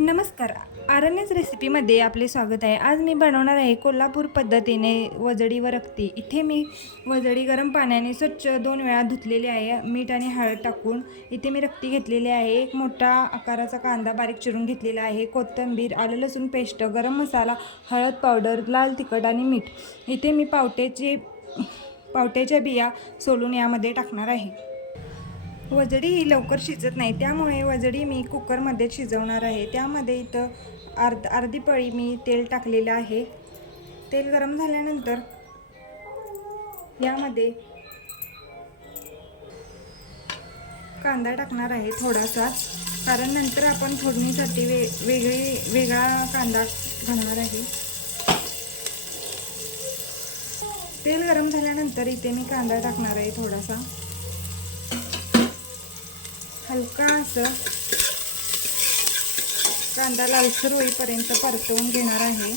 नमस्कार. आरण्यच रेसिपीमध्ये आपले स्वागत आहे. आज मी बनवणार आहे कोल्हापूर पद्धतीने वजडी व रक्ती. इथे मी वजडी गरम पाण्याने स्वच्छ दोन वेळा धुतलेली आहे मीठ आणि हळद टाकून. इथे मी रक्ती घेतलेली आहे एक मोठा आकाराचा कांदा बारीक चिरून घेतलेला आहे कोथिंबीर आलं लसूण पेस्ट गरम मसाला हळद पावडर लाल तिखट आणि मीठ. इथे मी पावट्याचे पावट्याच्या बिया सोलून यामध्ये टाकणार आहे. वजडी ही लवकर शिजत नाही. त्यामुळे वजडी मी कुकरमध्ये शिजवणार आहे. त्यामध्ये इथं अर्ध अर्धी पळी मी तेल टाकलेलं आहे. तेल गरम झाल्यानंतर यामध्ये कांदा टाकणार आहे थोडासा. कारण नंतर आपण फोडणीसाठी वे वेगळी वेगळा कांदा घालणार आहे. तेल गरम झाल्यानंतर इथे मी कांदा टाकणार आहे थोडासा. हलका असं कांदा लालसर होईपर्यंत परतवून घेणार आहे.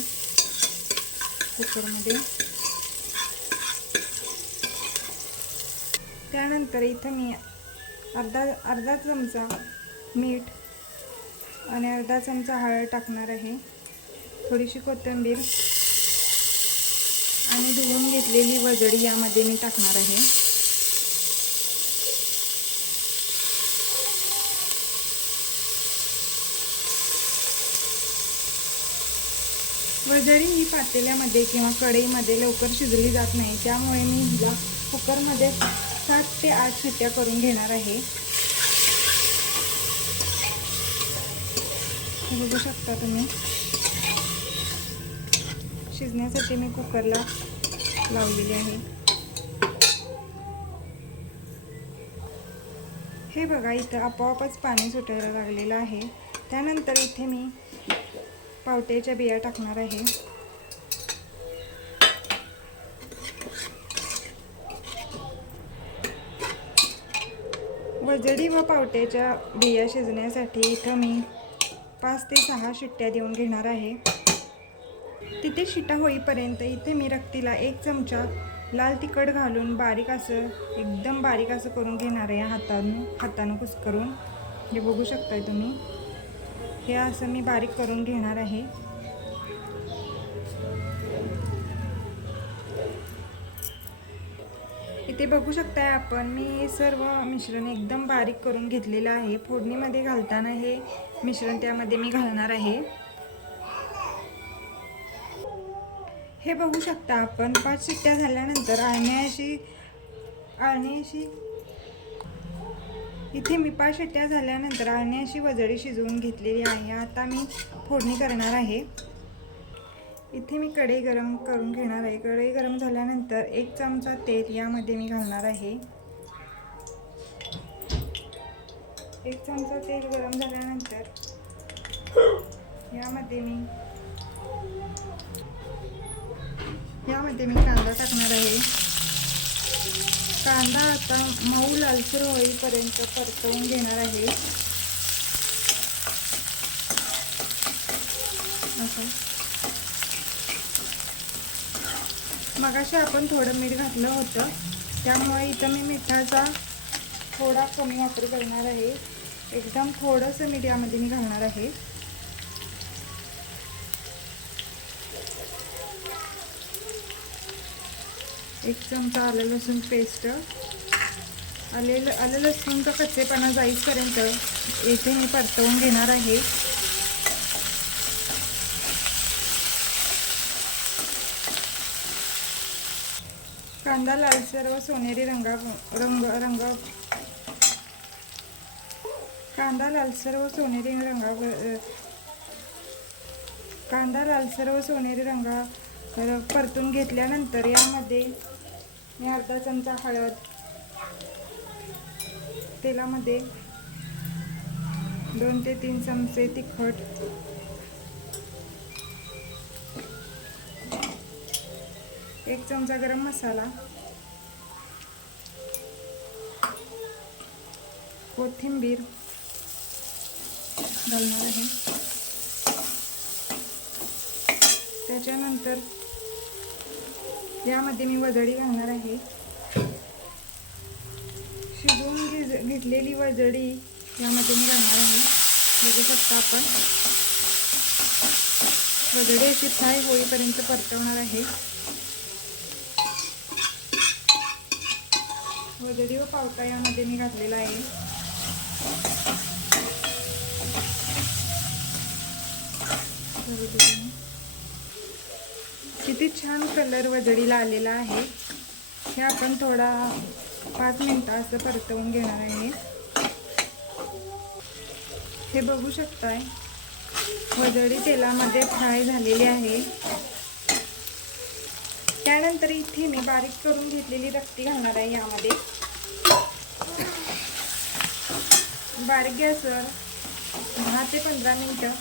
कुकरमध्ये. त्यानंतर इथं मी अर्धा अर्धा चमचा मीठ आणि अर्धा चमचा हळद टाकणार आहे. थोडीशी कोथिंबीर आणि धुवून घेतलेली वजडी यामध्ये मी टाकणार आहे. वजडी ही पातेल्यामध्ये किंवा कढईमध्ये लवकर शिजली जात नाही. त्यामुळे मी हिला कुकरमध्ये सात ते आठ शिट्ट्या करून घेणार आहे. बघू शकता तुम्ही. शिजण्यासाठी मी कुकरला लावलेली आहे. हे बघा इथं आपोआपच पाणी सुटायला लागलेलं आहे. त्यानंतर इथे मी पावट्याच्या बिया टाकणार आहे. वजडी व पावट्याच्या बिया शिजण्यासाठी इथं मी पाच ते सहा शिट्ट्या देऊन घेणार आहे. तिथे शिट्टा होईपर्यंत इथे मी रक्तीला एक चमचा लाल तिखट घालून बारीक असं एकदम बारीक असं करून घेणार आहे हातानं हातानं कुस्करून. हे बघू शकताय तुम्ही. हे असं मी बारीक करून घेणार आहे. इथे बघू शकताय आपण मी हे सर्व मिश्रण एकदम बारीक करून घेतलेलं आहे. फोडणीमध्ये घालताना हे मिश्रण त्यामध्ये मी घालणार आहे. हे बघू शकता आपण पाच शिट्ट्या झाल्यानंतर आळण्याशी आळण्याशी इथे मी पाच शिट्ट्या झाल्यानंतर अशी वजडी शिजवून घेतलेली आहे. आता मी फोडणी करणार आहे. इथे मी कढई गरम करून घेणार आहे. कढई गरम झाल्यानंतर एक चमचा तेल यामध्ये मी घालणार आहे. एक चमचा तेल गरम झाल्यानंतर यामध्ये मी यामध्ये मी कांदा टाकणार आहे. कांदा आता मऊ लालसर होईपर्यंत परतवून घेणार आहे. असं. मगाशी आपण थोडं मीठ घातलं होतं. त्यामुळे इथं मी मिठाचा थोडा कमी वापर करणार आहे. एकदम थोडंसं मीठ यामध्ये मी घालणार आहे. एक चमचा आलं लसूण पेस्ट आले आलं लसूणचा कच्चेपणा जाईपर्यंत येथे मी परतवून घेणार आहे. कांदा लालसर व सोनेरी रंगा रंग रंग. कांदा लालसर व सोनेरी रंगा कांदा लालसर व सोनेरी रंगा परतून घेतल्यानंतर यामध्ये मी अर्धा चमचा हळद तेलामध्ये दोन ते तीन चमचे तिखट एक चमचा गरम मसाला कोथिंबीर घालणार आहे. त्याच्यानंतर यामध्ये मी वजडी घालणार आहे. शिजवून घे घेतलेली वजडी यामध्ये मी घालणार आहे. बघू शकता आपण. वजडी अशी फ्राय होईपर्यंत परतवणार आहे. वजडी व पावटा यामध्ये मी घातलेला आहे. करू किती छान कलर वजडीला आलेला आहे. हे आपण थोडा पाच मिनटं असं परतवून घेणार आहे. हे बघू शकताय वजडी तेलामध्ये फ्राय झालेली आहे. त्यानंतर इथे मी बारीक करून घेतलेली रक्ती घालणार आहे यामध्ये. बारीक गॅसवर दहा ते पंधरा मिनटं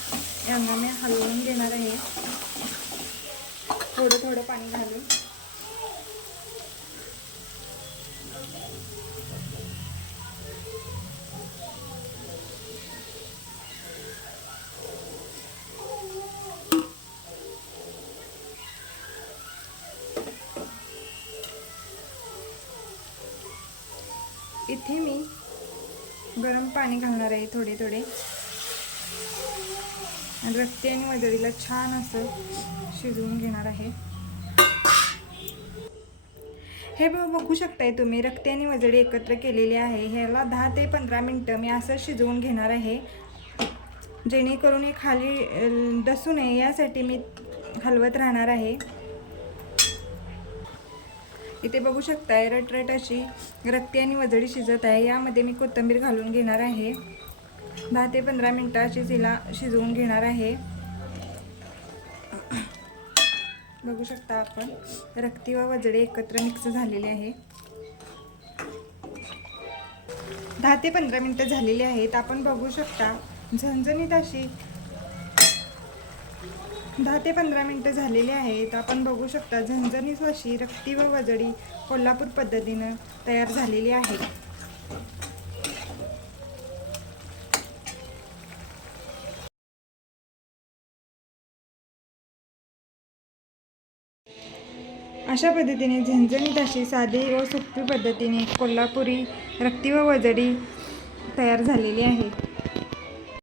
यांना मी हलवून घेणार आहे. थोडं थोडं पाणी घालून. इथे मी गरम पाणी घालणार आहे थोडे थोडे. रस्ते आणि वजडीला छान असं शिजवून घेणार आहे. हे बघू शकताय तुम्ही रक्ते आणि वजडी एकत्र केलेली आहे. ह्याला दहा ते पंधरा मिनटं मी असं शिजवून घेणार आहे. जेणेकरून हे खाली डसू नये यासाठी मी हलवत राहणार आहे. इथे बघू शकताय रटरट अशी रक्ती आणि वजडी शिजत आहे. यामध्ये मी कोथिंबीर घालून घेणार आहे. दहा ते पंधरा मिनटं अशी तिला शिजवून घेणार आहे. बघू शकता आपण. रक्ती व वजडे एकत्र मिक्स झालेले आहे. दहा ते पंधरा मिनटं झालेली आहेत. आपण बघू शकता झणझणीत अशी दहा ते पंधरा मिनटं झालेली आहेत. आपण बघू शकता झणझणीत अशी रक्ती व वजडी कोल्हापूर पद्धतीनं तयार झालेली आहे. अशा पद्धतीने झणझणीत अशी साधी व सोपी पद्धतीने कोल्हापुरी रक्ती व वजडी तयार झालेली आहे.